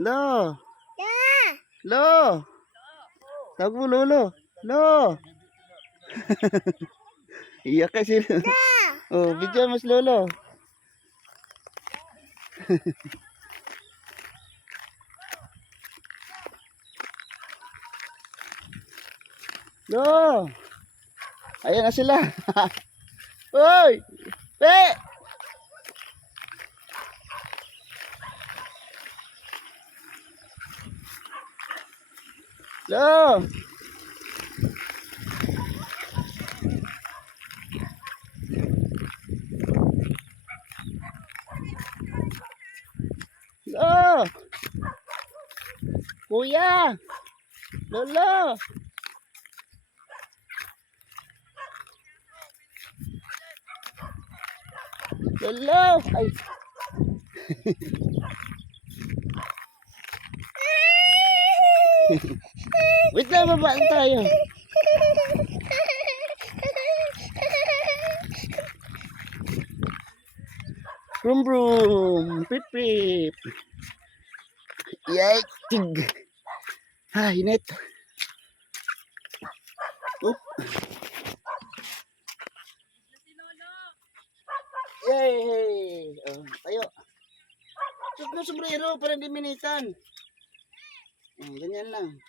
Lo. Lo. Tawag mo, Lolo. Lo. Iyak kasi. Oh, video mas Lolo. Lo. Ayan na sila. Hoy! Pe! Lo! Lo! Kuya! Lolo! Lolo! Ay! Wait lang, babaan tayo. Brum brum, pip pip. Yay, tig. Ha, init. Oh. Yay! Oh, tayo. Suot mo sombrero para hindi minitan. Ganyan lang.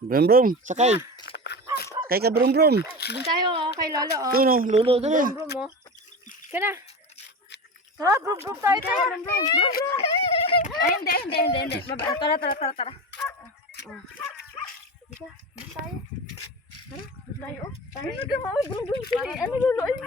Brum brum, sakay. Sakay ka brum brum. Doon tayo kay Lolo. Yun o, Lolo, dali. Brum brum mo. Kaya na. Tara, brum brum tayo. Brum brum. Ay, hindi. Baba. Tara. Dito tayo. Tara, doon tayo. Ano na mo? Brum brum. Ano Lolo? Ay,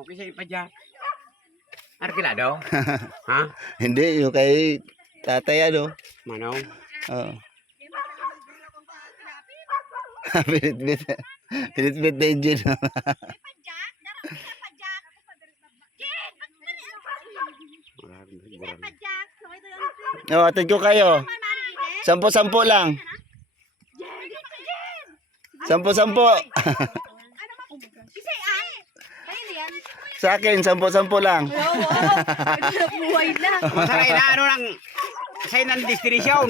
Okay sa ipadyak. Arkilado? Ha? Hindi, yung kay tatay ano. Manong? Oo. Pinit-bit. Pinit-bit na engine. No, atid ko kayo. 10-10 lang. 10-10. Sa akin, 10-10 lang. buhay na. Masakay na ano lang. Say ng destination.